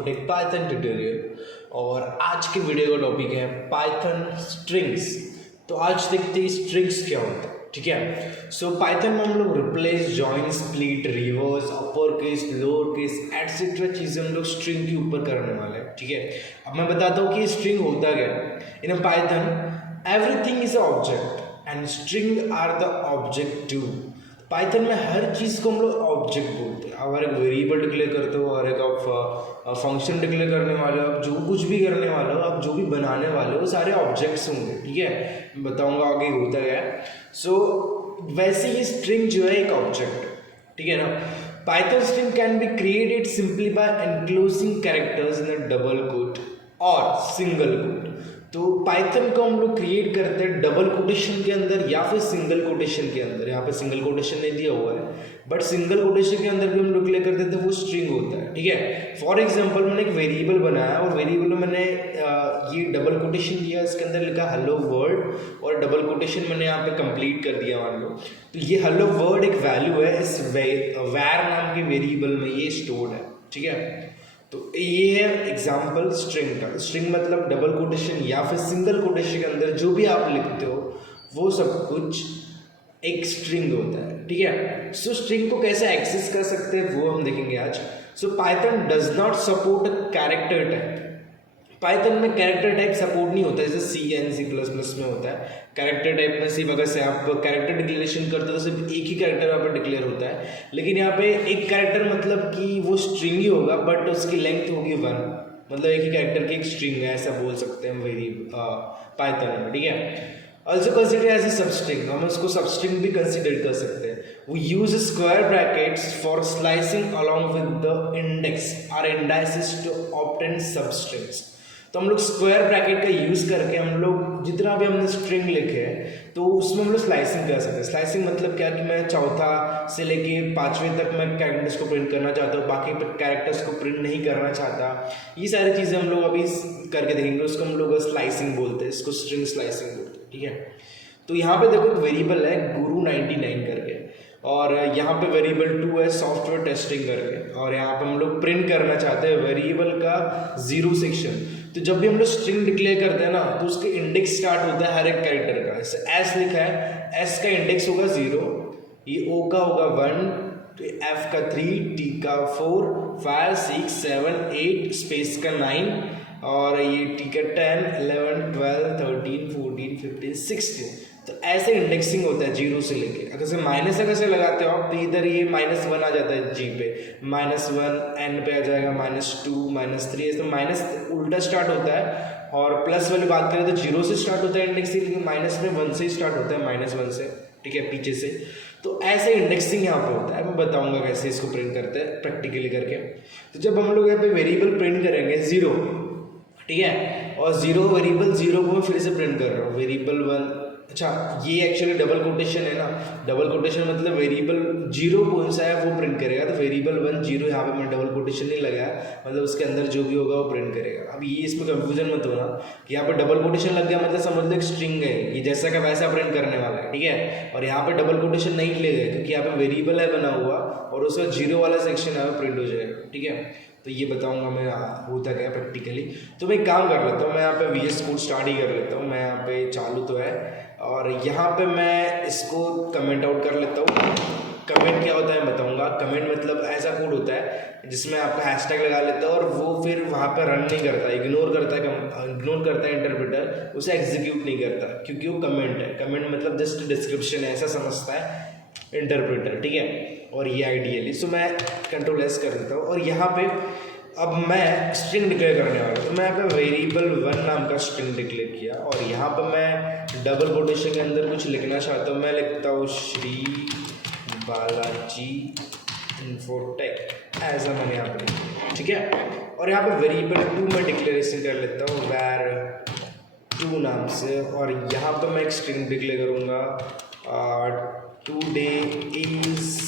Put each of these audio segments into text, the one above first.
Infotech Python tutorial. और आज के वीडियो का टॉपिक है पाइथन स्ट्रिंग्स। तो आज देखते हैं स्ट्रिंग्स क्या होता है। ठीक है, सो पाइथन में हम लोग replace, join, split, reverse, upper case, lower case etcetera चीज़ें हम लोग स्ट्रिंग के ऊपर करने वाले हैं। ठीक है, अब मैं बताता हूँ कि स्ट्रिंग होता क्या है। In a Python everything is a object and string are the object too. Python में हर चीज़ को हम लोग ऑब्जेक्ट बोलते हैं। अब एक वेरिएबल डिक्लेयर करते हो और एक आप फंक्शन डिक्लेयर करने वाले हो, आप जो कुछ भी करने वाले हो, आप जो भी बनाने वाले हो, सारे ऑब्जेक्ट्स होंगे। ठीक है, मैं बताऊंगा आगे होता क्या है। सो वैसे ही स्ट्रिंग जो है एक ऑब्जेक्ट, ठीक है ना। Python string can be created simply by enclosing characters in a double quote और सिंगल कोट। तो पाइथन को हम लोग क्रिएट करते हैं डबल कोटेशन के अंदर या फिर सिंगल कोटेशन के अंदर। यहाँ पे सिंगल कोटेशन नहीं दिया हुआ है, बट सिंगल कोटेशन के अंदर भी हम लोग क्लियर कर देते हैं, वो स्ट्रिंग होता है। ठीक है, फॉर एग्जांपल मैंने एक वेरिएबल बनाया और वेरिएबल में मैंने ये डबल कोटेशन दिया, इसके अंदर लिखा हेलो वर्ल्ड और डबल कोटेशन मैंने यहाँ पे कंप्लीट कर दिया मान लो। तो ये हेलो वर्ल्ड एक वैल्यू है, इस वैर नाम के वेरिएबल में ये स्टोर्ड है। ठीक है, तो ये है एग्जाम्पल स्ट्रिंग का। स्ट्रिंग मतलब डबल कोटेशन या फिर सिंगल कोटेशन के अंदर जो भी आप लिखते हो वो सब कुछ एक स्ट्रिंग होता है। ठीक है, सो स्ट्रिंग को कैसे एक्सेस कर सकते हैं वो हम देखेंगे आज। सो Python does not support character type. Python में कैरेक्टर टाइप सपोर्ट नहीं होता, जैसे सी एंड सी प्लस प्लस में होता है। कैरेक्टर टाइप में सिर्फ अगर से आप कैरेक्टर डिक्लेरेशन करते हो तो सिर्फ एक ही कैरेक्टर यहाँ पर डिक्लेयर होता है, लेकिन यहाँ पे एक कैरेक्टर मतलब कि वो स्ट्रिंग ही होगा, बट उसकी लेंथ होगी 1, मतलब एक ही कैरेक्टर की एक स्ट्रिंग है, ऐसा बोल सकते हैं वेरी पाइथन में। ठीक है, also consider as a substring, हम उसको सबस्ट्रिंग भी कंसिडर कर सकते हैं। We use square brackets for slicing along with the index और इंडाइसिस टू ऑब्टेन सबस्ट्रिंग्स। तो हम लोग स्क्वायर ब्रैकेट का यूज़ करके हम लोग जितना भी हमने स्ट्रिंग लिखे हैं तो उसमें हम लोग स्लाइसिंग कर सकते हैं। स्लाइसिंग मतलब क्या कि मैं चौथा से लेके 5वें तक मैं कैरेक्टर्स को प्रिंट करना चाहता हूँ, बाकी कैरेक्टर्स को प्रिंट नहीं करना चाहता। ये सारी चीज़ें हम लोग अभी करके देखेंगे, उसको हम लोग स्लाइसिंग बोलते हैं, इसको स्ट्रिंग स्लाइसिंग बोलते हैं। ठीक है, तो यहाँ पे देखो एक वेरिएबल है गुरु 99 करके, और यहाँ पे वेरिएबल 2 है सॉफ्टवेयर टेस्टिंग करके, और यहाँ पे हम लोग प्रिंट करना चाहते हैं वेरिएबल का 0 सेक्शन। तो जब भी हम लोग स्ट्रिंग डिक्लेयर करते हैं ना तो उसके इंडेक्स स्टार्ट होता है हर एक कैरेक्टर का। जैसे एस लिखा है, एस का इंडेक्स होगा 0, ये ओ का होगा 1, तो एफ का 3, टी का 4, 5, 6, 7, 8 स्पेस का 9, और ये टी का 10, 11, 12, 13, 14, 15, 16। तो ऐसे इंडेक्सिंग होता है 0 से लेके। अगर से माइनस अगर से लगाते हो आप तो इधर ये -1 आ जाता है जी पे, -1 एन पे आ जाएगा, -2, -3, तो माइनस उल्टा स्टार्ट होता है। और प्लस वाली बात करें तो 0 से स्टार्ट होता है इंडेक्सिंग, लेकिन माइनस में 1 से स्टार्ट होता है, -1 से। ठीक है, पीछे से। तो ऐसे इंडेक्सिंग यहाँ पे होता है, मैं बताऊंगा कैसे इसको प्रिंट करते हैं प्रैक्टिकली करके। तो जब हम लोग यहाँ पे वेरिएबल प्रिंट करेंगे 0, ठीक है, और 0 वेरिएबल 0 को मैं फिर से प्रिंट कर रहा हूँ, वेरिएबल 1। अच्छा, ये एक्चुअली डबल कोटेशन है ना, डबल कोटेशन मतलब वेरिएबल 0 कौन सा है वो प्रिंट करेगा। तो वेरिएबल 1 0, यहाँ पे मैं डबल कोटेशन नहीं लगाया, मतलब उसके अंदर जो भी होगा वो प्रिंट करेगा। अब ये इसमें कंफ्यूजन मत होना कि यहाँ पे डबल कोटेशन लग गया मतलब समझ लो एक स्ट्रिंग है, ये जैसा का वैसा प्रिंट करने वाला है। ठीक है, और यहाँ पे डबल कोटेशन नहीं लगेगा क्योंकि यहाँ पे वेरिएबल है बना हुआ, और उसका 0 वाला सेक्शन यहाँ पे प्रिंट हो जाएगा। ठीक है, तो ये बताऊंगा मैं होता क्या प्रैक्टिकली। तो मैं एक काम कर लेता हूँ, मैं यहाँ पे VS कोड स्टार्ट ही कर लेता हूँ। मैं यहाँ पे चालू तो है, और यहाँ पे मैं इसको कमेंट आउट कर लेता हूँ। कमेंट क्या होता है बताऊंगा। कमेंट मतलब ऐसा कोड होता है जिसमें आपका हैशटैग लगा लेता है और वो फिर वहाँ पे रन नहीं करता, इग्नोर करता है इंटरप्रेटर, उसे एग्जीक्यूट नहीं करता क्योंकि वो कमेंट है। कमेंट मतलब जस्ट डिस्क्रिप्शन है, ऐसा समझता है इंटरप्रेटर। ठीक है, और ये आइडियली सो मैं Ctrl+S कर देता हूँ, और यहाँ पे अब मैं स्ट्रिंग डिक्लेयर करने वाला हूँ। तो मैं यहाँ पे वेरिएबल 1 नाम का स्ट्रिंग डिक्लेयर किया, और यहाँ पे मैं डबल कोटेशन के अंदर कुछ लिखना चाहता हूँ। मैं लिखता हूँ श्री बालाजी इन्फोटेक, ऐसा मैंने यहाँ पे लिखा। ठीक है, और यहाँ पे वेरिएबल 2 में डिक्लेरेशन कर लेता हूँ वैर 2 नाम से, और यहाँ पे मैं एक स्ट्रिंग डिक्लेयर करूँगा टुडे इज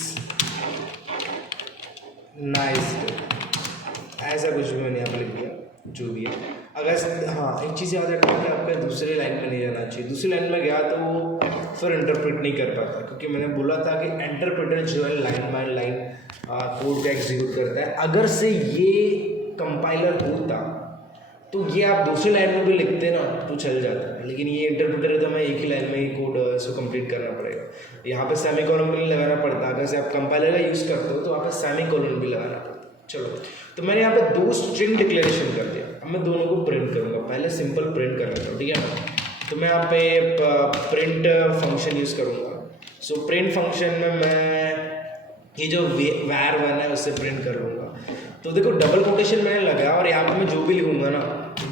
नाइस डे, ऐसा कुछ भी मैंने यहाँ पे लिख दिया, जो भी है। अगर हाँ एक चीज़ याद रखना कि आपका दूसरे लाइन में नहीं जाना चाहिए। दूसरी लाइन में गया तो वो फिर इंटरप्रेट नहीं कर पाता, क्योंकि मैंने बोला था कि इंटरप्रेटर जो है लाइन बाय लाइन कोड का एग्जीक्यूट करता है। अगर से ये कंपाइलर होता तो ये आप दूसरी लाइन में भी लिखते ना तो चल जाता है, लेकिन ये इंटरप्रेटर है तो मैं एक ही लाइन में ही कोड इसको कंप्लीट करना पड़ेगा। यहाँ पे सेमी कॉलन भी नहीं लगाना पड़ता, अगर से आप कंपाइलर का यूज़ करते हो तो वहाँ पे सेमी कॉलन भी लगाना पड़ता है। चलो, तो मैंने यहाँ पे 2 स्ट्रिंग डिक्लेरेशन कर दिया। अब मैं दोनों को प्रिंट करूँगा। पहले सिंपल प्रिंट कर लेता हूँ, ठीक है। तो मैं यहाँ पे प्रिंट फंक्शन यूज़ करूँगा। सो प्रिंट फंक्शन में मैं ये जो var1 है उससे प्रिंट कर लूँगा। तो देखो डबल कोटेशन मैंने लगाया और यहाँ पे मैं जो भी लिखूंगा ना,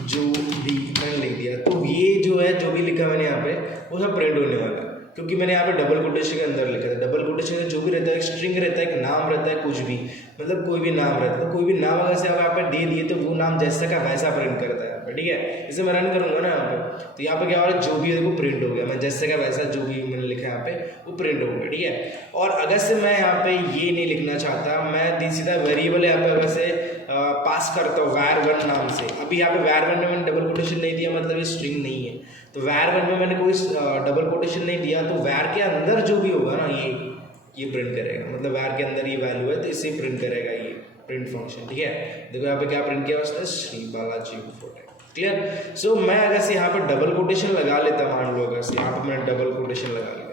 जो भी मैंने लिख दिया, तो ये जो है जो भी लिखा मैंने यहाँ पे वो सब प्रिंट होने वाला है, क्योंकि मैंने यहाँ पे डबल कोटेशन के अंदर लिखा था। डबल कोटेशन में जो भी रहता है, एक स्ट्रिंग रहता है, एक नाम रहता है, कुछ भी मतलब कोई भी नाम रहता है, तो कोई भी नाम अगर से आप यहाँ पे दे दिए तो वो नाम जैसा का वैसा प्रिंट करता है यहाँ पे, ठीक है। इसे मैं रन करूंगा ना यहाँ पे, तो यहाँ पे क्या हो रहा है, जो भी है वो प्रिंट हो गया, मैं जैसे का वैसा जो भी मैंने लिखा है यहाँ पे वो प्रिंट हो गया, ठीक है। और अगर से मैं यहाँ पे ये नहीं लिखना चाहता, मैं सीधा वेरिएबल यहाँ पे अगर से पास करता हूँ var1 नाम से। अभी यहाँ पे var1 में मैंने डबल कोटेशन नहीं दिया, मतलब ये स्ट्रिंग नहीं है। तो var1 में मैंने कोई डबल कोटेशन नहीं दिया, तो var के अंदर जो भी होगा ना ये प्रिंट करेगा, मतलब var के अंदर ये वैल्यू है तो इसे प्रिंट करेगा ये प्रिंट फंक्शन, ठीक है। देखो यहाँ पे क्या प्रिंट किया उसने, श्री बालाजी फोटो, क्लियर। सो मैं अगर से यहाँ पे डबल कोटेशन लगा लेता, मान लो अगर से यहाँ पे मैंने डबल कोटेशन लगा लिया,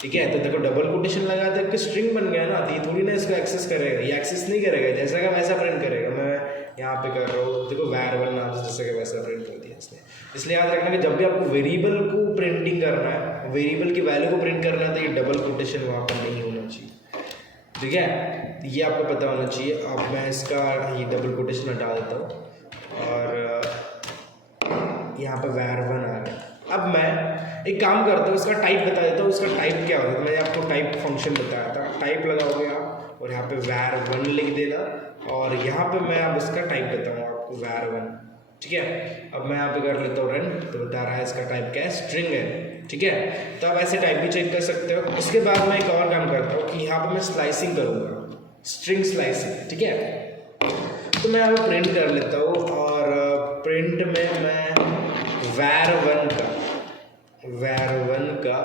ठीक है। तो देखो डबल कोटेशन लगा था कि स्ट्रिंग बन गया ना, तो ये थोड़ी ना इसको एक्सेस करेगा, ये एक्सेस नहीं करेगा, जैसा का वैसा प्रिंट करेगा। मैं यहाँ पे कर रहा हूँ, देखो var1 नाम से जैसा का वैसा प्रिंट कर दिया इसने। इसलिए याद रखना कि जब भी आपको वेरिएबल को प्रिंटिंग करना है, वेरिएबल की वैल्यू को प्रिंट करना है, तो ये डबल कोटेशन वहाँ पर नहीं होना चाहिए, ठीक है। ये आपको पता होना चाहिए। अब मैं इसका ये डबल कोटेशन हटा देता हूँ और यहाँ पे var1 आ गया। अब मैं एक काम करता हूँ, इसका टाइप बता देता हूँ। उसका टाइप क्या होता है, मैंने आपको टाइप फंक्शन बताया था। टाइप लगाओगे आप और यहाँ पे var1 लिख देना, और यहाँ पे मैं अब इसका टाइप बताऊँ आपको var1, ठीक है। अब मैं यहाँ पे कर लेता हूँ रन, तो बता रहा है इसका टाइप क्या है, स्ट्रिंग है, ठीक है। तो आप ऐसे टाइप भी चेक कर सकते हो। उसके बाद मैं एक और काम करता हूँ कि यहाँ पे मैं स्लाइसिंग करूँगा, स्ट्रिंग स्लाइसिंग, ठीक है। तो मैं यहाँ पे प्रिंट कर लेता हूँ और प्रिंट में मैं var1 का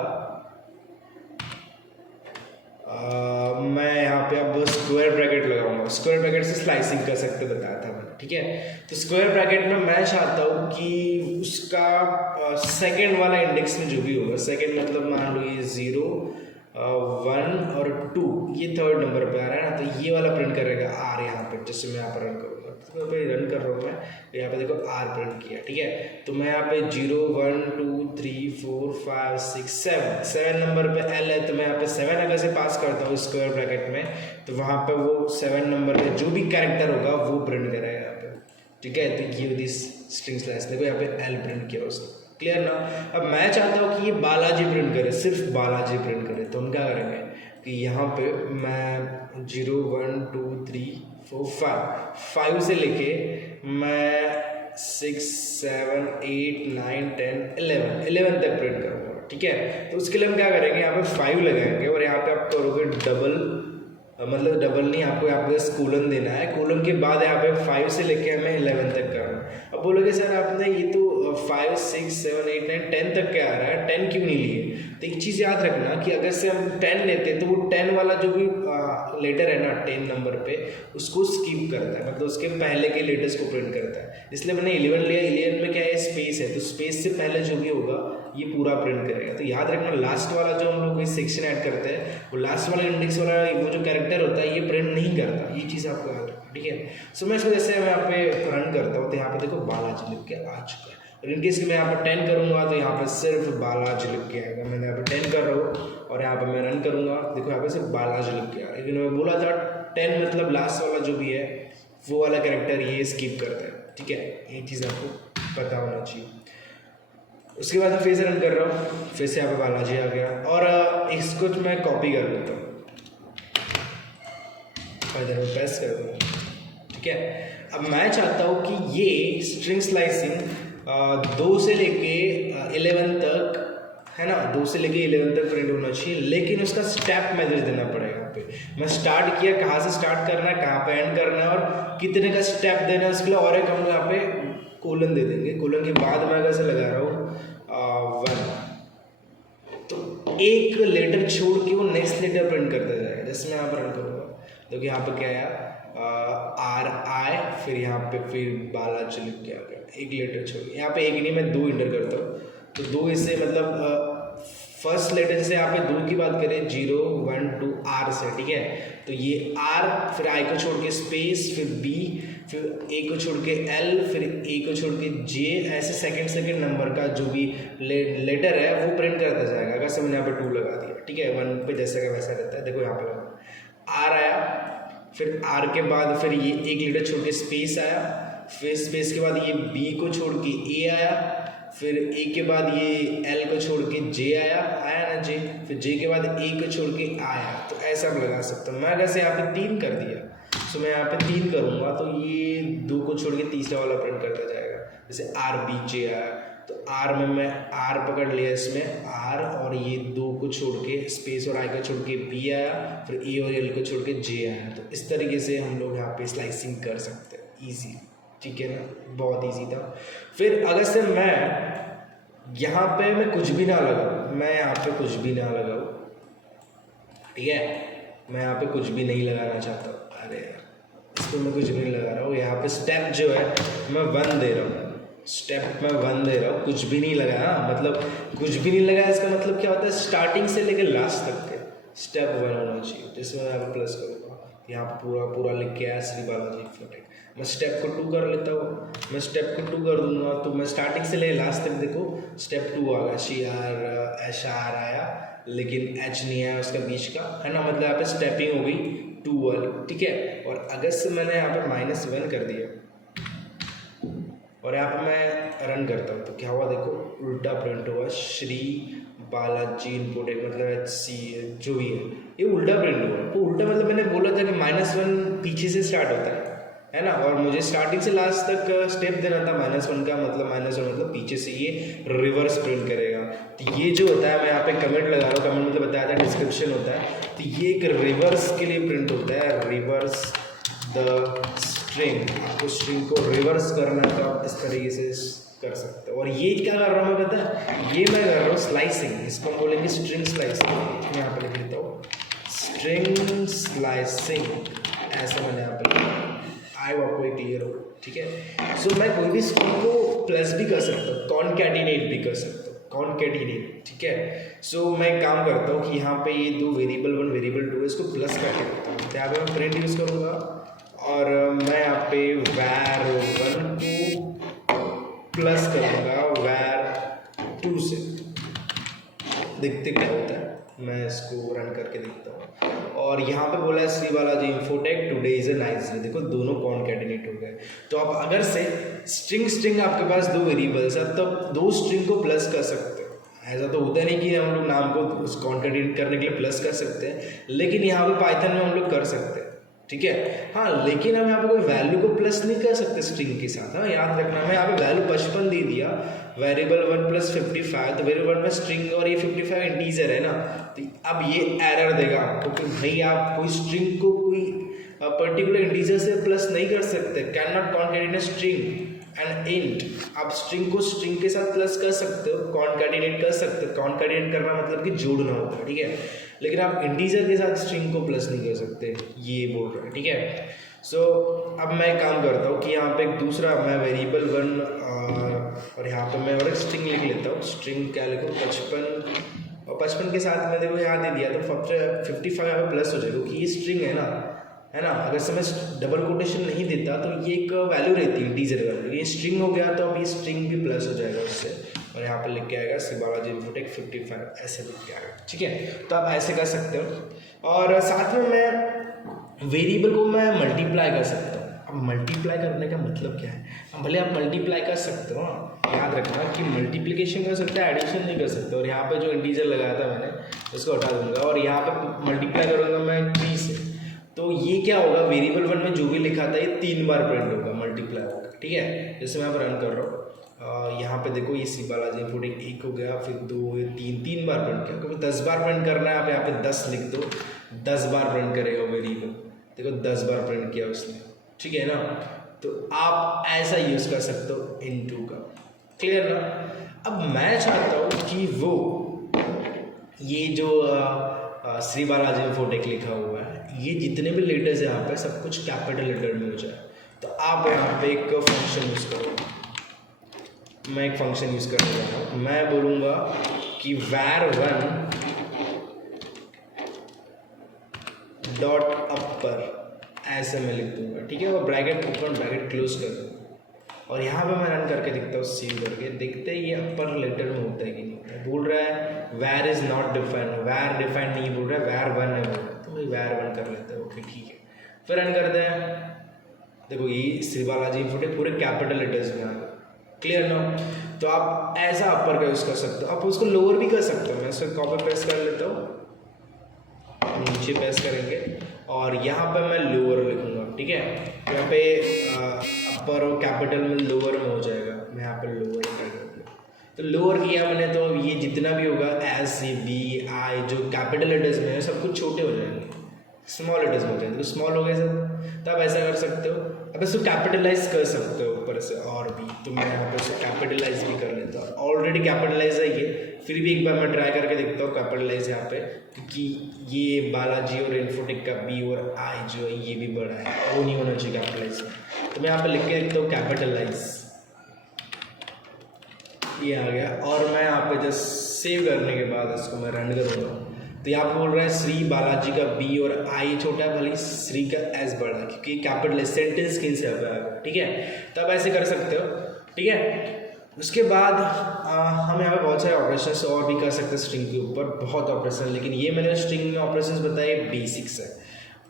मैं यहाँ पे अब स्क्वायर ब्रैकेट लगाऊंगा। स्क्वायर ब्रैकेट से स्लाइसिंग कर सकते बताया था मैंने, ठीक है। तो स्क्वायर ब्रैकेट में मैं चाहता हूँ कि उसका सेकंड वाला इंडेक्स में जो भी होगा, सेकंड मतलब मान लो ये 0, 1 और 2, ये थर्ड नंबर पे आ रहा है ना, तो ये वाला प्रिंट करेगा r यहाँ पे। जैसे मैं यहाँ पर रन करूँगा, तो यहाँ पे रन कर रहा हूँ मैं, तो यहाँ पे देखो r प्रिंट किया, ठीक है। तो मैं यहाँ पे 0, 1, 2, 3, 4, 5, 6, 7 नंबर पे l है, तो मैं यहाँ पे 7 अगर से पास करता हूँ स्क्वायर ब्रैकेट में, तो वहाँ पे वो 7 नंबर पे जो भी कैरेक्टर होगा वो प्रिंट करेगा यहाँ पे, ठीक है। तो ये होती स्ट्रिंग स्लैश, देखो यहाँ पे l प्रिंट किया उसने, क्लियर ना। अब मैं चाहता हूँ कि ये बालाजी प्रिंट करे, सिर्फ बालाजी प्रिंट करे, तो हम क्या करेंगे कि यहाँ पे मैं 0, 1, 2, 3, 4, 5 से लेके मैं 6, 7, 8, 9, 10, 11 तक प्रिंट करूँगा, ठीक है। तो उसके लिए हम क्या करेंगे, यहाँ पे 5 लगाएंगे और यहाँ पे आप करोगे डबल, मतलब डबल नहीं, आपको यहाँ पे कोलन देना है। कोलन के बाद यहाँ पे 5 से लेके हमें 11 तक करना है। अब बोलोगे सर आपने ये तो 5, 6, 7, 8, 9, 10 तक क्या आ रहा है, 10 क्यों नहीं लिए। तो एक चीज़ याद रखना कि अगर से हम 10 लेते हैं तो वो 10 वाला जो भी लेटर है ना 10 नंबर पे, उसको स्किप करता है, मतलब उसके पहले के लेटर्स को प्रिंट करता है। इसलिए मैंने 11 लिया। 11 में क्या है, स्पेस है, तो स्पेस से पहले जो भी होगा ये पूरा प्रिंट करेगा। तो याद रखना लास्ट वाला जो हम लोग कोई सेक्शन ऐड करते हैं, वो लास्ट वाला इंडेक्स वाला वो जो कैरेक्टर होता है ये प्रिंट नहीं करता, ये चीज़ आपको याद रखना, ठीक है। सो मैं इसको जैसे मैं यहाँ पे रन करता हूँ, तो यहाँ पे देखो बालाजी लिख के आ चुका है। और इनकेस कि मैं यहाँ पर 10 करूँगा तो यहाँ पर सिर्फ बालाजी लिख के आएगा। मैंने यहाँ पर 10 कर रहा हूँ और यहाँ पर मैं रन करूँगा, देखो यहाँ पर सिर्फ बालाजी लिख के आ रहा है। लेकिन मैं बोला था 10 मतलब लास्ट वाला जो भी है वो वाला कैरेक्टर ये स्किप करता है, ठीक है। ये चीज़ आपको पता होना चाहिए। उसके बाद मैं फिर से रन कर रहा हूँ, फिर से यहाँ पे बालाजी आ गया और इसको मैं कॉपी कर लेता हूँ, इधर मैं प्रेस कर दूँगा, ठीक है। अब मैं चाहता हूँ कि ये स्ट्रिंग स्लाइसिंग 2 से लेके 11 तक है ना, 2 से लेके 11 तक प्रिंट होना चाहिए, लेकिन उसका स्टेप मैसेज देना पड़ेगा। यहाँ पे मैं स्टार्ट किया, कहाँ से स्टार्ट करना है, कहाँ पे एंड करना है और कितने का स्टेप देना है, उसके लिए और एक हम यहाँ पे कोलन दे देंगे। कोलन के बाद मैं अगर से लगा रहा हूँ 1, तो एक लेटर छोड़ के वो नेक्स्ट लेटर प्रिंट करता जाएगा। जैसे मैं यहाँ पर रन करूँगा, देखो यहाँ पे क्या आया आर आई, फिर यहाँ पे फिर बालाजी लिख के आ गया, एक लेटर छोड़, यहाँ पे एक नहीं मैं दो इंटर करता हूँ, तो दो इससे मतलब फर्स्ट लेटर से यहाँ पे दो की बात करें 0 1 2 आर से, ठीक है। तो ये आर, फिर आई को छोड़ के स्पेस, फिर बी, फिर ए को छोड़ के एल, फिर ए को छोड़ के जे, ऐसे सेकंड नंबर का जो भी लेटर है वो प्रिंट करता जाएगा। अगर से मैंने यहाँ पे 2 लगा दिया, ठीक है, 1 पे जैसा का वैसा रहता है। देखो यहाँ पे लगा आर आया, फिर आर के बाद फिर ये एक लेटर छोड़ के स्पेस आया, फिर स्पेस के बाद ये बी को छोड़ के ए आया, फिर ए के बाद ये एल को छोड़ के जे आया ना जे, फिर जे के बाद ए को छोड़ के आया। तो ऐसा आप लगा सकते हो। मैं अगर से यहाँ पे 3 कर दिया, तो मैं यहाँ पे 3 करूँगा तो ये 2 को छोड़ के तीसरा वाला प्रिंट करता जाएगा। जैसे आर बी जे आया, तो आर में मैं आर पकड़ लिया, इसमें आर, और ये 2 को छोड़ के स्पेस और आई को छोड़ के बी आया, फिर ए और एल को छोड़ के जे आया। तो इस तरीके से हम लोग यहाँ पे स्लाइसिंग कर सकते हैं, ईजी, ठीक है ना, बहुत ईजी था। फिर अगर से मैं यहाँ पे मैं कुछ भी ना लगाऊँ, मैं यहाँ पे कुछ भी ना लगाऊँ, ठीक है, मैं यहाँ पे कुछ भी नहीं लगाना चाहता हूँ, अरे यार इसको मैं कुछ भी नहीं लगा रहा हूँ। यहाँ पे स्टेप जो है मैं 1 दे रहा हूँ, स्टेप में 1 दे रहा हूँ, कुछ भी नहीं लगाया, मतलब कुछ भी नहीं लगाया, इसका मतलब क्या होता है, स्टार्टिंग से लेकर लास्ट तक के स्टेप 1 होना चाहिए। जैसे मैं यहाँ पे प्लस करूँगा, यहाँ पे पूरा लिख के आया श्री बालाजी इंफोटेक, मैं स्टेप को 2 कर लेता हूँ, मैं स्टेप को 2 कर दूंगा, तो मैं स्टार्टिंग से ले लास्ट तक देखो स्टेप 2 आ गया, शी आर एच आर आया, लेकिन एच नहीं आया उसका बीच का, है ना, मतलब यहाँ पे स्टेपिंग हो गई 2 वाली, ठीक है। और अगर से मैंने यहाँ पे -1 कर दिया और यहाँ पे मैं रन करता हूँ, तो क्या हुआ देखो, उल्टा प्रिंट हुआ, श्री बालाजी इंपोर्टेड, मतलब एच सी जो भी है ये उल्टा प्रिंट हुआ। तो उल्टा मतलब मैंने बोला था कि -1 पीछे से स्टार्ट होता है ना, और मुझे स्टार्टिंग से लास्ट तक स्टेप देना था, -1 का मतलब -1 मतलब पीछे से ये रिवर्स प्रिंट करेगा। तो ये जो होता है, मैं यहाँ पे कमेंट लगा रहा हूँ, कमेंट मतलब बताया था डिस्क्रिप्शन होता है, तो ये एक रिवर्स के लिए प्रिंट होता है, रिवर्स द स्ट्रिंग, आपको स्ट्रिंग को रिवर्स करना तो आप इस तरीके से कर सकते हो। और ये क्या कर रहा हूँ मैं पता है, ये मैं कर रहा हूँ स्लाइसिंग, इसको हम बोलेंगे स्ट्रिंग स्लाइसिंग। मैं यहाँ पे लिख देता हूँ स्ट्रिंग स्लाइसिंग, ऐसा मैंने यहाँ पे आई आपको क्लियर हो, ठीक है। सो मैं कोई भी स्ट्रिंग को प्लस भी कर सकता हूँ, कॉनकैटिनेट भी कर सकता हूँ, कॉनकैटिनेट, ठीक है। सो मैं एक काम करता हूँ कि यहाँ पे ये 2 वेरिएबल 1 वेरिएबल 2 इसको प्लस करके देता हूँ, तो यहाँ पे मैं प्रिंट यूज़ करूँगा, और मैं यहाँ पे var1 को प्लस करूँगा var2 से, देखते क्या होता है, मैं इसको रन करके देखता हूँ। और यहाँ पे बोला है Shri Balaji infotech today is a nice day, देखो दोनों कॉनकैटिनेट हो गए। तो आप अगर से स्ट्रिंग आपके पास 2 वेरिएबल्स है, तब 2 स्ट्रिंग को प्लस कर सकते हो। ऐसा तो होता नहीं कि हम लोग नाम को कॉनकैटिनेट करने के लिए प्लस कर सकते हैं, लेकिन यहाँ पे पाइथन में हम लोग कर सकते हैं, ठीक है। हाँ, लेकिन हम यहाँ पे कोई वैल्यू को प्लस नहीं कर सकते स्ट्रिंग के साथ, हाँ याद रखना। मैं यहाँ पे वैल्यू 55 दे दिया, वेरिएबल 1 + 55, तो वेरिएबल 1 में स्ट्रिंग और ये 55 इंटीजर है ना, तो अब ये एरर देगा आपको कि भाई आप कोई स्ट्रिंग को कोई पर्टिकुलर इंटीजर से प्लस नहीं कर सकते, can not concatenate string and int. आप स्ट्रिंग को स्ट्रिंग के साथ प्लस कर सकते हो, कॉनकैटिनेट कर सकते हो, कॉनकैटिनेट करना मतलब कि जोड़ना होता है, ठीक है, लेकिन आप इंटीजर के साथ स्ट्रिंग को प्लस नहीं कर सकते, ये बोल रहे हैं, ठीक है। सो अब मैं एक काम करता हूँ कि यहाँ पे एक दूसरा मैं वेरिएबल 1 और यहाँ पे मैं और एक स्ट्रिंग लिख लेता हूँ, स्ट्रिंग क्या लिखूँ 55, और 55 के साथ मैं देखो यहाँ दे दिया, तो 55 यहाँ पे प्लस हो जाएगा, क्योंकि ये स्ट्रिंग है ना। अगर से मैं डबल कोटेशन नहीं देता तो ये एक वैल्यू रहती है इंटीजर वैल्यू, ये स्ट्रिंग हो गया, तो अब ये स्ट्रिंग भी प्लस हो जाएगा उससे, और यहाँ पे लिख के आएगा श्री बालाजी इंफोटेक 55, ऐसे लिख के आएगा, ठीक है। तो आप ऐसे कर सकते हो, और साथ में मैं वेरिएबल को मैं मल्टीप्लाई कर सकता हूँ। अब मल्टीप्लाई करने का मतलब क्या है, भले आप मल्टीप्लाई कर सकते हो, याद रखना कि मल्टीप्लिकेशन कर सकते हैं, एडिशन नहीं कर सकते। और यहाँ पे जो इंटीजर लगाया था मैंने उसको हटा दूंगा, और यहाँ पे मल्टीप्लाई करूँगा मैं 3 से, तो ये क्या होगा, वेरिएबल 1 में जो भी लिखा था ये 3 बार प्रिंट होगा, मल्टीप्लाई होगा, ठीक है। जैसे मैं यहाँ पर रन कर रहा हूँ, यहाँ पे देखो ये श्री बालाजी इंफोटेक 1 हो गया, फिर 2, 3 बार प्रिंट किया, क्योंकि 10 बार प्रिंट करना है, आप यहाँ पे 10 लिख दो, 10 बार प्रिंट करेगा वेरिएबल, देखो 10 बार प्रिंट किया उसने, ठीक है ना। तो आप ऐसा यूज़ कर सकते हो इनटू का, क्लियर ना। अब मैं चाहता हूँ कि वो ये जो श्री बालाजी इंफोटेक लिखा हुआ है, ये जितने भी लेटर्स हैं यहाँ पे सब कुछ कैपिटल लेटर में हो जाए। तो आप यहाँ पे एक फंक्शन यूज़ करो, मैं एक फंक्शन यूज़ करने जा रहा हूँ। मैं बोलूँगा कि var1 डॉट अपर ऐसे मैं लिख दूँगा, ठीक है, और ब्रैकेट ओपन ब्रैकेट क्लोज कर दूँगा। और यहाँ पे मैं रन करके दिखता हूँ, सेव करके देखते हैं ये अपर लेटर में होता है कि नहीं। बोल रहा है वैर इज़ नॉट डिफाइंड, वैर डिफाइंड नहीं बोल रहा है, var1 है बोल रहा है, तो मैं var1 कर लेते हैं। ओके ठीक है, फिर रन करते हैं। देखो ये श्री बालाजी इंफोटेक पूरे कैपिटल लेटर्स में आ गए, क्लियर ना। तो आप ऐसा अपर का यूज़ कर सकते हो, आप उसको लोअर भी कर सकते हो। मैं इसको कॉपी पेस्ट कर लेता हूँ, नीचे पेस्ट करेंगे और यहाँ पे मैं लोअर लिखूँगा, ठीक है। यहाँ पे अपर और कैपिटल में लोअर में हो जाएगा, मैं यहाँ पे लोअर कर दूँगा। तो लोअर किया मैंने, तो अब ये जितना भी होगा एस सी बी आई जो कैपिटल लेटर्स में है सब कुछ छोटे हो जाएंगे, स्मॉल लेटर्स में हो जाएंगे, तो स्मॉल हो गए सब। तो आप ऐसा कर सकते हो, अब इसको कैपिटलाइज कर सकते हो ऊपर से और भी। तो मैं यहाँ पे इसको कैपिटलाइज भी कर लेता हूँ, ऑलरेडी कैपिटलाइज है ये, फिर भी एक बार मैं ट्राई करके देखता हूँ कैपिटलाइज यहाँ पे, क्योंकि ये बालाजी और इन्फोटेक का बी और आई जो है ये भी बड़ा है, वो नहीं होना चाहिए कैपिटलाइज। तो मैं यहाँ पे लिख के लिखता हूँ कैपिटलाइज, ये आ गया। और मैं यहाँ पे जस्ट सेव करने के बाद इसको मैं रन करूँगा। तो यहाँ पे बोल रहा है श्री बालाजी का बी और आई छोटा है, भले श्री का एस बड़ा, क्योंकि कैपिटल सेंटेंस के से आएगा, ठीक है। तो आप ऐसे कर सकते हो, ठीक है। उसके बाद हम यहाँ पे बहुत सारे ऑपरेशंस और भी कर सकते हैं स्ट्रिंग के ऊपर, बहुत ऑपरेशन, लेकिन ये मैंने स्ट्रिंग में ऑपरेशंस बताए बेसिक्स है।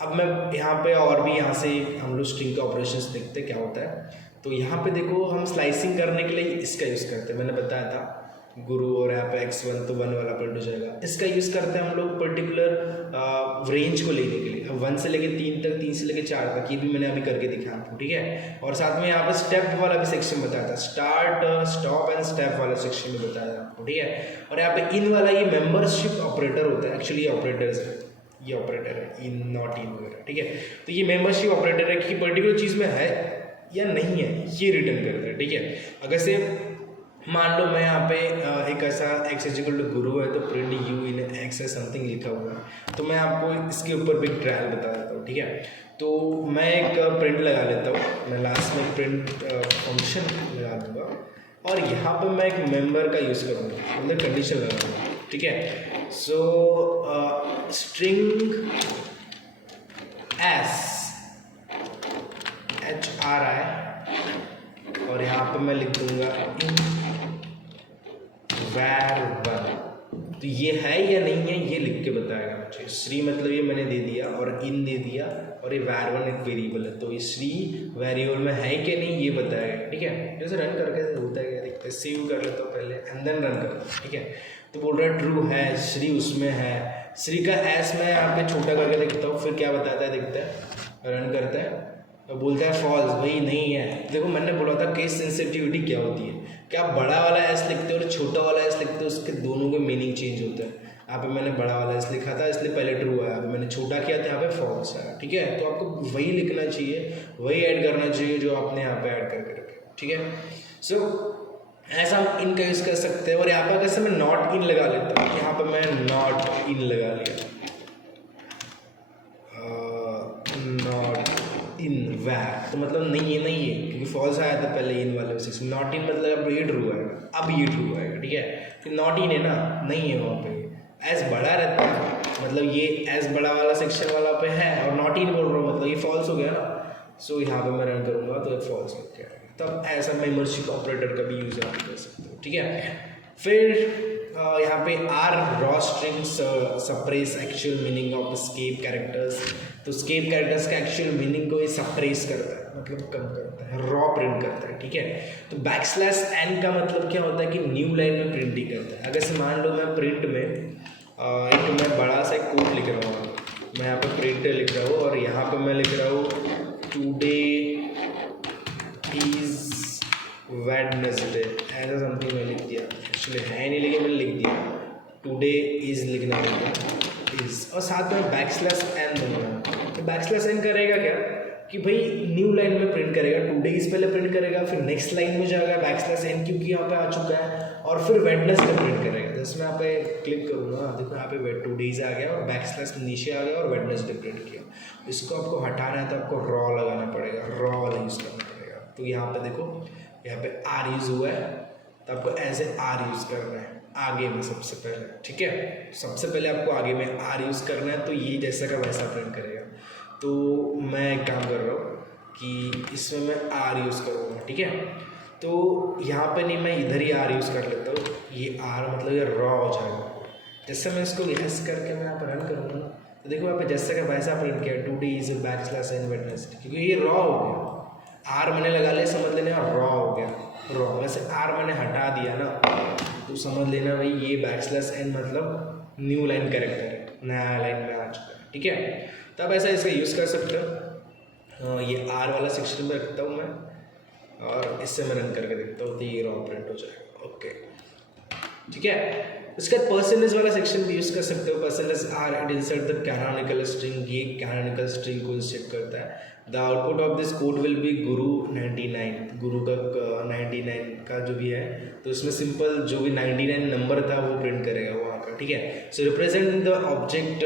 अब मैं यहाँ पे और भी यहाँ से हम लोग स्ट्रिंग के ऑपरेशंस देखते हैं क्या होता है। तो यहाँ पे देखो हम स्लाइसिंग करने के लिए इसका यूज़ करते हैं, मैंने बताया था गुरु, और यहाँ पे x1 तो 1 वाला प्रिंट हो जाएगा। इसका यूज़ करते हैं हम लोग पर्टिकुलर रेंज को लेने के लिए, 1 से लेके 3 तक, 3 से लेके 4 तक, ये भी मैंने अभी करके दिखाया आपको, ठीक है। और साथ में यहाँ पे स्टेप वाला भी सेक्शन बताया था, स्टार्ट स्टॉप एंड स्टेप वाला सेक्शन भी बताया था आपको, ठीक है। और यहाँ पे इन वाला ये मेंबरशिप ऑपरेटर होता है, एक्चुअली ये ऑपरेटर्स है, ये ऑपरेटर है इन नॉट इन वगैरह, ठीक है। तो ये मेंबरशिप ऑपरेटर है कि पर्टिकुलर चीज़ में है या नहीं है ये रिटर्न करता है, ठीक है। अगर से मान लो मैं यहाँ पे एक ऐसा x इक्वल टू गुरु है, तो प्रिंट यू इन x है समथिंग लिखा हुआ है, तो मैं आपको इसके ऊपर भी ट्रायल बता देता हूँ, ठीक है। तो मैं एक प्रिंट लगा लेता हूँ, मैं लास्ट में प्रिंट फंक्शन लगा दूँगा और यहाँ पर मैं एक मेंबर का यूज़ करूँगा, मतलब कंडीशन लगाऊंगा, ठीक है। सो स्ट्रिंग एस HRI और यहाँ पर मैं लिख दूँगा var1। तो ये है या नहीं है ये लिख के बताएगा मुझे। श्री मतलब ये मैंने दे दिया और इन दे दिया, और ये var1 एक वेरिएबल है, तो ये श्री वेरिएबल में है कि नहीं ये बताएगा, ठीक है। जैसे रन करके होता है क्या देखते हैं, सेव कर लेता हूँ पहले एंड देन रन करता हूँ, ठीक है। तो बोल रहा है ट्रू है, श्री उसमें है, श्री का एस मैं यहाँ पे छोटा करके देखता हूँ, फिर क्या बताता है देखते हैं, रन करता है और बोलता है फॉल्स, भाई नहीं है। देखो मैंने बोला था केस सेंसिटिविटी क्या होती है, क्या आप बड़ा वाला एस लिखते हो और छोटा वाला एस लिखते हो, उसके दोनों के मीनिंग चेंज होता है। यहाँ पे मैंने बड़ा वाला एस लिखा था इसलिए पहले ट्रू आया, अभी मैंने छोटा किया था यहाँ पे फॉल्स आया, ठीक है। तो आपको वही लिखना चाहिए, वही ऐड करना चाहिए जो आपने यहाँ पे ऐड करके रखे, ठीक है। सो ऐसा हम इन का यूज़ कर सकते हैं। और यहाँ पर कैसे मैं नॉट इन लगा लेता हूँ, यहाँ पर मैं नॉट इन लगा लिया, नॉट इन वैर, तो मतलब नहीं है, नहीं है क्योंकि फॉल्स आया था पहले इन वाले सेक्शन। नॉट इन मतलब अब ये ट्रू आएगा, अब ये ट्रू आएगा, ठीक है। फिर नॉट इन है ना, नहीं है वहाँ पे, एस बड़ा रहता है, मतलब ये एस बड़ा वाला सेक्शन वाला पे है और नॉट इन बोल रहा हूँ, मतलब ये फॉल्स हो गया ना। सो यहाँ पे मैं रन करूँगा तो ये फॉल्स हो गया, तब ऐसा मेंबरशिप ऑपरेटर का भी यूज़ आप कर सकते हो, ठीक है। फिर यहाँ पे r raw strings suppress actual meaning of escape characters, तो स्केप कैरेक्टर्स का एक्चुअल मीनिंग को ये सप्रेस करता है, मतलब कम करता है, रॉ प्रिंट करता है, ठीक है। तो बैकस्लैश एन का मतलब क्या होता है कि न्यू लाइन में प्रिंट ही करता है। अगर से मान लो मैं प्रिंट में एक मैं बड़ा सा एक कोड लिख रहा हूँ, मैं यहाँ पे प्रिंट लिख रहा हूँ और यहाँ पे मैं लिख रहा हूँ टुडे इज वेडनेसडे, ऐसा समथिंग मैं लिख दिया, एक्चुअली है नहीं लेकिन मैंने लिख दिया, टुडे इज लिखना होगा इज, और साथ में बैकस्लैश एन दूंगा। तो बैकस्लैश एन करेगा क्या कि भाई न्यू लाइन में प्रिंट करेगा, टुडे इज पहले प्रिंट करेगा, फिर नेक्स्ट लाइन में जाएगा बैकस्लैश एन क्योंकि यहाँ पे आ चुका है, और फिर वेडनेसडे प्रिंट करेगा। इसमें यहाँ पे क्लिक करूँगा, देखो यहाँ पे 2 days आ गया और बैकस्लैश नीचे आ गया और वेडनेसडे प्रिंट किया। इसको आपको हटाना है तो आपको रॉ लगाना पड़ेगा, रॉ वाला यूज़ करना पड़ेगा। तो यहाँ पे देखो, यहाँ पे आर यूज़ हुआ है, तो आपको ऐसे आर यूज़ करना है आगे में सबसे पहले, ठीक है। सबसे पहले आपको आगे में आर यूज़ करना है, तो ये जैसा का वैसा प्रिंट करेगा। तो मैं एक काम कर रहा हूँ कि इसमें मैं आर यूज़ करूँगा, ठीक है। तो यहाँ पे नहीं, मैं इधर ही आर यूज़ कर लेता हूँ। ये आर मतलब ये रॉ हो जाएगा। जैसे मैं इसको यस करके मैं यहाँ पर रन करूँगा ना, तो देखो यहाँ पे जैसे का वैसा प्रिंट किया 2 days बैकस्लैश वेडनेसडे, क्योंकि ये रॉ हो गया। आर मैंने लगा लिया, समझ लेना रॉ हो गया, रॉ। वैसे आर मैंने हटा दिया ना, तो समझ लेना भाई ये बैकस्लैश एन मतलब न्यू लाइन कैरेक्टर है, नया लाइन में आ चुका है, ठीक है। तब ऐसा इसका यूज़ कर सकते हो। ये आर वाला सेक्शन में रखता हूँ मैं, और इससे मैं रन करके देखता हूँ तो ये रॉ प्रिंट हो जाएगा, ओके, ठीक है। इसका परसेंटेज वाला सेक्शन भी यूज़ कर सकते हो। Percentage r it insert the canonical string, ये कैनोनिकल स्ट्रिंग को इंसर्ट करता है। The output of this code will be guru 99, गुरु का 99 का जो भी है, तो इसमें सिंपल जो भी 99 नंबर था वो प्रिंट करेगा वहाँ का, ठीक है। So represent the object,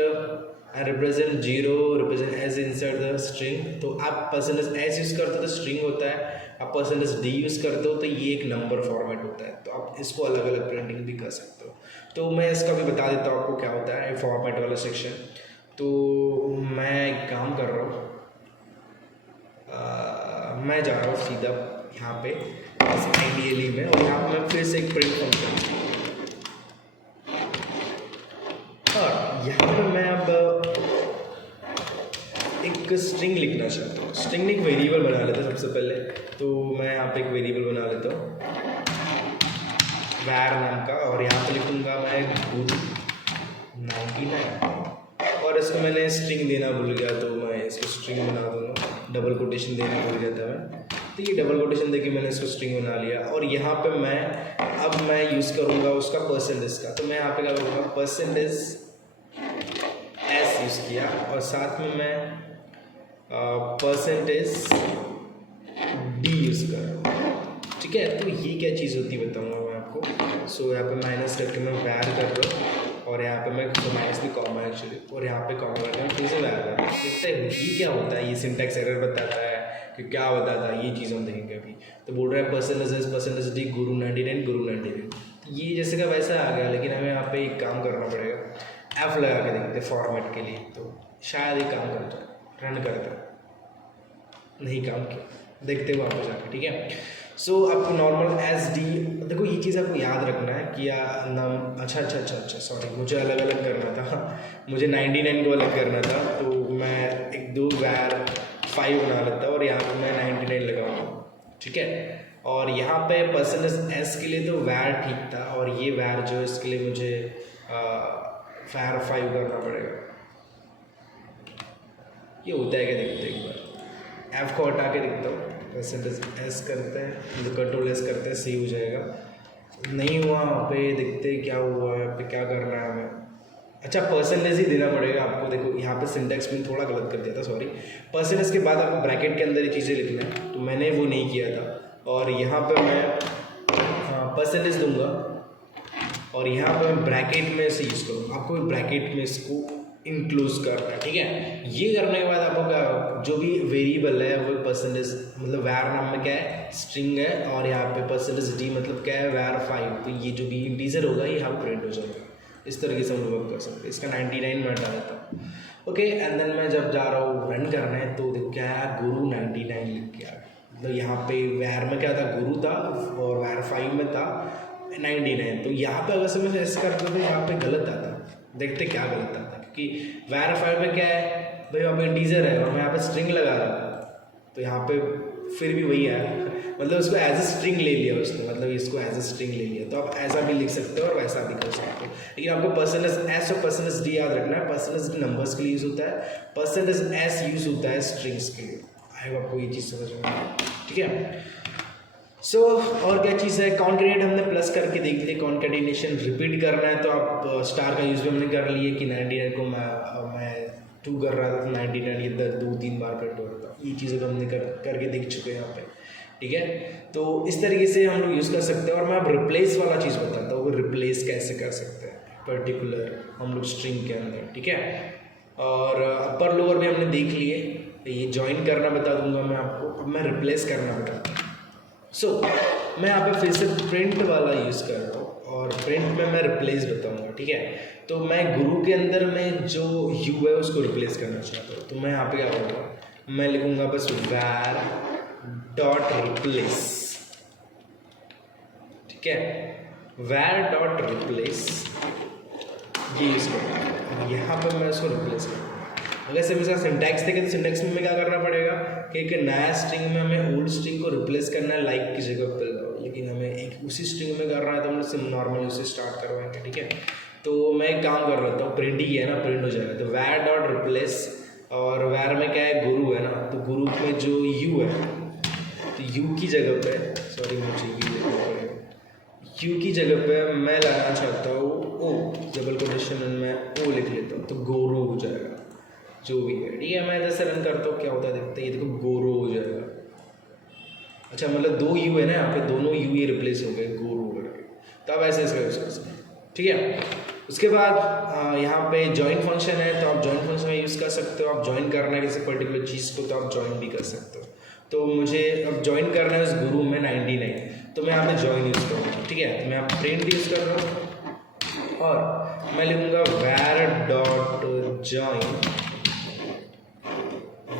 represent 0, represent as insert the string. तो आप परसेंटेज एस यूज़ करते हो तो स्ट्रिंग होता है, आप परसेंटेज डी यूज़ करते हो तो ये एक नंबर फॉर्मेट होता है। तो आप इसको अलग अलग प्रिंटिंग भी कर सकते हो। तो मैं इसका भी बता देता हूँ आपको क्या होता है फॉर्मेट वाला सेक्शन। तो मैं एक काम कर रहा हूँ, मैं जा रहा हूँ सीधा यहाँ पे आइडियली में, और यहाँ पे मैं फिर से एक प्रिंट फंक्शन, और यहाँ पे मैं अब एक स्ट्रिंग लिखना चाहता हूँ। स्ट्रिंग में एक वेरिएबल बना लेता हूँ सबसे पहले। तो मैं यहाँ पे एक वेरिएबल बना लेता हूँ var नाम का, और यहाँ पे लिखूँगा मैं गुरु 99, और इसको मैंने स्ट्रिंग देना भूल गया तो मैं इसको स्ट्रिंग बना दूँगा। डबल कोटेशन देना भूल गया था मैं, तो ये डबल कोटेशन देके मैंने इसको स्ट्रिंग बना लिया। और यहाँ पे मैं यूज़ करूँगा उसका परसेंटेज का। तो मैं यहाँ पे क्या करूँगा, परसेंटेज एस यूज़ किया, और साथ में मैं परसेंटेज डी यूज़ कर रहा हूँ, ठीक है। तो ये क्या चीज़ होती है बताऊँगा मैं आपको। सो यहाँ पे माइनस करके मैं वैर कर रहा हूँ, और यहाँ पे मैं माइनस भी कॉमा एक्चुअली, और यहाँ पे कॉमा करके मैं फिर से वैर कर रहा हूँ। देखते हैं ये क्या होता है, ये सिंटैक्स एरर बताता है कि क्या बताता है, ये चीज़ हम देखेंगे अभी। तो बोल रहा है परसेंटेज डी गुरु 99 गुरु 99, ये जैसे का वैसा आ गया, लेकिन हमें यहाँ पे एक काम करना पड़ेगा, एफ लगा के देखते फॉर्मेट के लिए, तो शायद ये काम कर जाए। रन करता नहीं काम किया, देखते हुए वापस जाके, ठीक है। सो आपको नॉर्मल एस डी, देखो ये चीज़ आपको याद रखना है कि नाम, अच्छा सॉरी, मुझे अलग अलग करना था, मुझे 99 को अलग करना था। तो मैं एक दो वैर 5 बना लेता और यहाँ पे मैं 99 लगाऊंगा, ठीक है। और यहाँ पे परसेंटेज एस के लिए तो वैर ठीक था, और ये वैर जो इसके लिए मुझे वैर 5 करना पड़ेगा। ये होता है क्या, देखते हैं एक बार, एफ को हटा के देखता हूँ, परसेंटेज एस करते हैं, मतलब कंट्रोल एस करते हैं, सही हो जाएगा। नहीं हुआ वहाँ पे, देखते क्या हुआ यहाँ पे, क्या करना है हमें। अच्छा, परसेंटेज ही देना पड़ेगा आपको। देखो यहाँ पे सिंटैक्स में थोड़ा गलत कर दिया था, सॉरी। परसेंटेज के बाद आपको ब्रैकेट के अंदर ये चीज़ें लिखना है, तो मैंने वो नहीं किया था। और यहाँ पर मैं परसेंटेज दूंगा, और यहाँ पर मैं ब्रैकेट में से यूज़ करूँगा। आपको ब्रैकेट में इसको इंक्लूज करना है, ठीक है। ये करने के बाद आपको क्या, जो भी वेरिएबल है वो परसेंटेज, मतलब वैर नाम में क्या है, स्ट्रिंग है, और यहाँ पे परसेंटेज डी मतलब क्या है, वैर 5। तो ये जो भी इंटीजर होगा ये यहाँ प्रिंट हो जाएगा। इस तरीके से हम लोग वर्क कर सकते हैं। इसका 99 में हटा देता हूँ, ओके। एंड देन मैं जब जा रहा हूँ रन करना है, तो देखो क्या है, गुरु 99 लिख के आ गया। मतलब यहाँ पे वैर में क्या था, गुरु था, और वैर 5 में था 99। तो यहाँ पे अगर से मैं ऐसे करता तो यहाँ पे गलत आता, देखते क्या गलत आता, क्योंकि वैर 5 में क्या है भाई, वहाँ पे इंटीजर है और मैं यहाँ पे स्ट्रिंग लगा रहा हूँ, तो यहाँ पे फिर भी वही है, मतलब उसको एज ए स्ट्रिंग ले लिया उसने, मतलब इसको एज ए स्ट्रिंग ले लिया। तो आप ऐसा भी लिख सकते हो और वैसा भी कर सकते हो, लेकिन आपको परसेंटेज एस और परसेंटेज डी याद रखना है। परसेंटेज डी नंबर्स के लिए यूज़ होता है, परसेंटेज एस यूज़ होता है स्ट्रिंग्स के लिए। आई होप आपको ये चीज़ समझ में आए, ठीक है। सो और क्या चीज़ है, कॉन्केटेनेट हमने प्लस करके देख लिया। कॉन्केटेनेशन रिपीट करना है तो आप स्टार का यूज़ भी हमने कर लिए कि 99 को मैं 2 कर रहा था, तो 99 ये 2-3 बार प्रिंट हो रहा था। ये चीज़ें तो हमने करके देख चुके हैं यहाँ पे। ठीक है। तो इस तरीके से हम लोग यूज़ कर सकते हैं। और मैं अब रिप्लेस वाला चीज़ बताता हूँ, रिप्लेस कैसे कर सकते हैं पर्टिकुलर हम लोग स्ट्रिंग के अंदर, ठीक है। और अपर लोअर भी हमने देख लिए, ये ज्वाइन करना बता दूंगा मैं आपको। अब मैं रिप्लेस करना बताता हूँ। सो मैं यहाँ पे फिर से प्रिंट वाला यूज़ कर रहा हूँ और प्रिंट में मैं रिप्लेस बताऊंगा, ठीक है। तो मैं गुरु के अंदर में जो यू है उसको रिप्लेस करना चाहता हूँ। तो मैं यहाँ पे क्या करूँगा, मैं लिखूंगा बस var डॉट रिप्लेस, ठीक है। var डॉट रिप्लेस ये यूज़ करूँगा, यहाँ पर मैं उसको रिप्लेस करूँगा। अगर सिर्फ इसका सिंटैक्स देखें तो सिंटैक्स में क्या करना पड़ेगा कि एक नया स्ट्रिंग में हमें ओल्ड स्ट्रिंग को रिप्लेस करना है लाइक की जगह पर, लेकिन हमें एक उसी स्ट्रिंग में करना है तो हम लोग नॉर्मली उसे स्टार्ट करवाएंगे, ठीक है। तो मैं एक काम कर लेता हूँ, प्रिंट ही है ना, प्रिंट हो जाएगा। तो var डॉट रिप्लेस, और var में क्या है, गुरु है ना, तो गुरु में जो u है तो u की जगह पे, सॉरी मुझे u की जगह पे मैं लाना चाहता हूँ o, डबल कोटेशन में o लिख लेता हूँ, तो गोरू हो जाएगा जो भी है, ठीक है। मैं जैसे रन करता हूँ क्या होता है देखते हैं, ये देखो गोरू हो जाएगा। अच्छा मतलब दो यू है ना यहाँ पे, दोनों यू ये रिप्लेस हो गए गोरू करके, तो आप ऐसे इसका यूज़ कर सकते हैं, ठीक है। उसके बाद यहाँ पे ज्वाइन फंक्शन है, तो आप ज्वाइन फंक्शन में यूज़ कर सकते हो। आप ज्वाइन करना है किसी पर्टिकुलर चीज़ को तो आप ज्वाइन भी कर सकते हो। तो मुझे अब ज्वाइन करना है उस गुरु में 99, तो मैं यहाँ पे ज्वाइन यूज़ करूँगा, ठीक है। तो मैं यहाँ प्रिंट यूज़ कर रहा हूँ और मैं लिखूँगा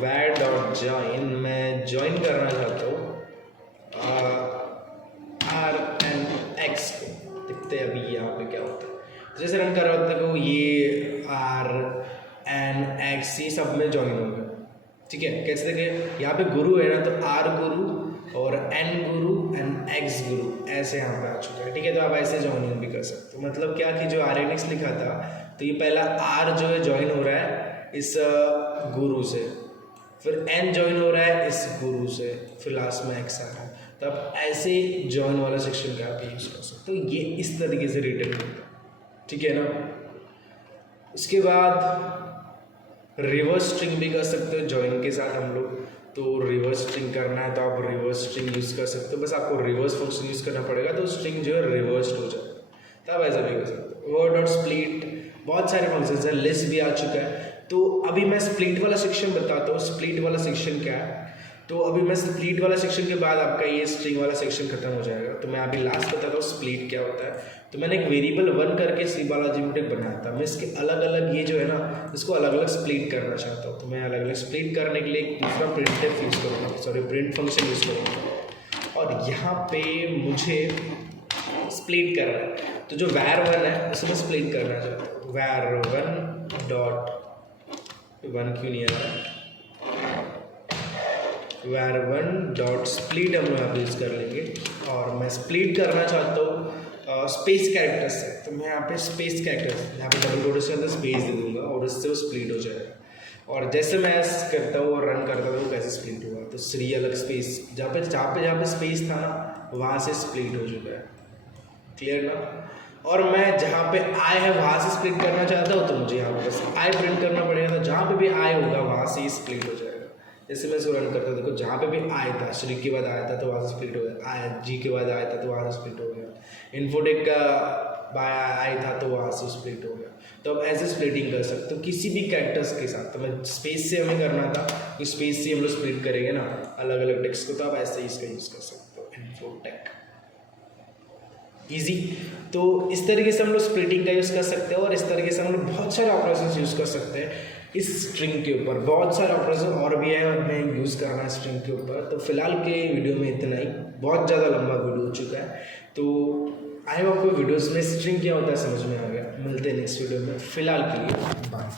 var डॉट ज्वाइन, मैं ज्वाइन करना चाहता हूँ RNX को। देखते हैं अभी यहाँ पे क्या होता है। जैसे रन कर रहा होता है, ये RNX ये सब में ज्वाइन होगा, ठीक है। कैसे देखें, यहाँ पे गुरु है ना, तो R गुरु और N गुरु एंड X गुरु ऐसे यहाँ पे आ चुका है, ठीक है। तो आप ऐसे ज्वाइन भी कर सकते हो। मतलब क्या कि जो RNX लिखा था, तो ये पहला R जो है ज्वाइन हो रहा है इस गुरु से, फिर N ज्वाइन हो रहा है इस गुरु से, फिर लास्ट में X आ रहा है। तो आप ऐसे ज्वाइन वाला सेक्शन का आप यूज़ कर सकते हो। ये इस तरीके से रिटर्न करता है, ठीक है ना। उसके बाद रिवर्स स्ट्रिंग भी कर सकते हो ज्वाइन के साथ हम लोग। तो रिवर्स स्ट्रिंग करना है तो आप रिवर्स स्ट्रिंग यूज़ कर सकते हो, बस आपको रिवर्स फंक्शन यूज़ करना पड़ेगा, तो स्ट्रिंग जो है रिवर्स हो जाएगा। तो आप ऐसा भी कर सकते हो। वर्ड डॉट स्प्लिट, बहुत सारे फंक्शन है, लिस्ट भी आ चुका है। तो अभी मैं स्प्लिट वाला सेक्शन बताता हूँ। स्प्लिट वाला सेक्शन क्या है, तो अभी मैं स्प्लिट वाला सेक्शन के बाद आपका ये स्ट्रिंग वाला सेक्शन खत्म हो जाएगा। तो मैं अभी लास्ट बताता हूँ स्प्लिट क्या होता है। तो मैंने एक वेरिएबल 1 करके सी बालाजी मुटेक बनाया था। मैं इसके अलग अलग ये जो है ना, इसको अलग अलग स्प्लिट करना चाहता हूँ। तो मैं अलग अलग स्प्लिट करने के लिए एक दूसरा प्रिंटफ यूज़ करूँगा, सॉरी प्रिंट फंक्शन यूज़ करूँगा। और यहाँ पे मुझे स्प्लिट करना है, तो जो var1 है उसे मैं स्प्लिट करना चाहता हूँ। var1 डॉट 1 क्यों नहीं आ रहा है, var1 डॉट स्प्लिट हम लोग यूज़ कर लेंगे। और मैं स्प्लिट करना चाहता हूँ स्पेस कैरेक्टर्स से, तो मैं यहाँ पे स्पेस कैरेक्टर्स यहाँ पे डबल कोटेशन के अंदर स्पेस दे दूंगा और उससे वो स्प्लिट हो जाएगा। और जैसे मैं करता हूँ और रन करता हूँ कैसे स्प्लिट हुआ, तो श्री अलग स्पेस जहाँ पे स्पेस था ना वहाँ से स्प्लिट हो चुका है, क्लियर ना। और मैं जहाँ पे आई है वहाँ से स्प्लिट करना चाहता हूँ, तो मुझे यहाँ पे बस आई प्रिंट करना पड़ेगा। तो जहाँ पे भी आई होगा वहाँ से ही स्प्लिट हो जाएगा। जैसे मैं इसको रन करता हूँ, देखो जहाँ पे भी आई था, श्री के बाद आया था तो वहाँ से स्प्लिट हो गया, आई जी के बाद आया था तो वहाँ से स्प्लिट हो गया, इन्फोटेक का बाय आई था तो वहाँ से स्प्लिट हो गया। तो अब ऐसे स्प्लिटिंग कर सकते हो किसी भी कैरेक्टर्स के साथ। तो मैं स्पेस से हमें करना था, तो स्पेस से हम लोग स्प्लिट करेंगे ना अलग अलग टेक्स्ट को, तो आप ऐसे ही इसका यूज़ कर सकते हो, इन्फोटेक ईजी। तो इस तरीके से हम लोग स्प्लिटिंग का यूज़ कर सकते हैं और इस तरीके से हम लोग बहुत सारे ऑपरेशंस यूज़ कर सकते हैं इस स्ट्रिंग के ऊपर। बहुत सारे ऑपरेशन और भी है, हमें यूज़ करना है स्ट्रिंग के ऊपर। तो फिलहाल के वीडियो में इतना ही, बहुत ज़्यादा लंबा वीडियो हो चुका है। तो आई होप आपको वीडियोज़ में स्ट्रिंग क्या होता है समझ में आ गया। मिलते हैं नेक्स्ट वीडियो में, फिलहाल के लिए बाय।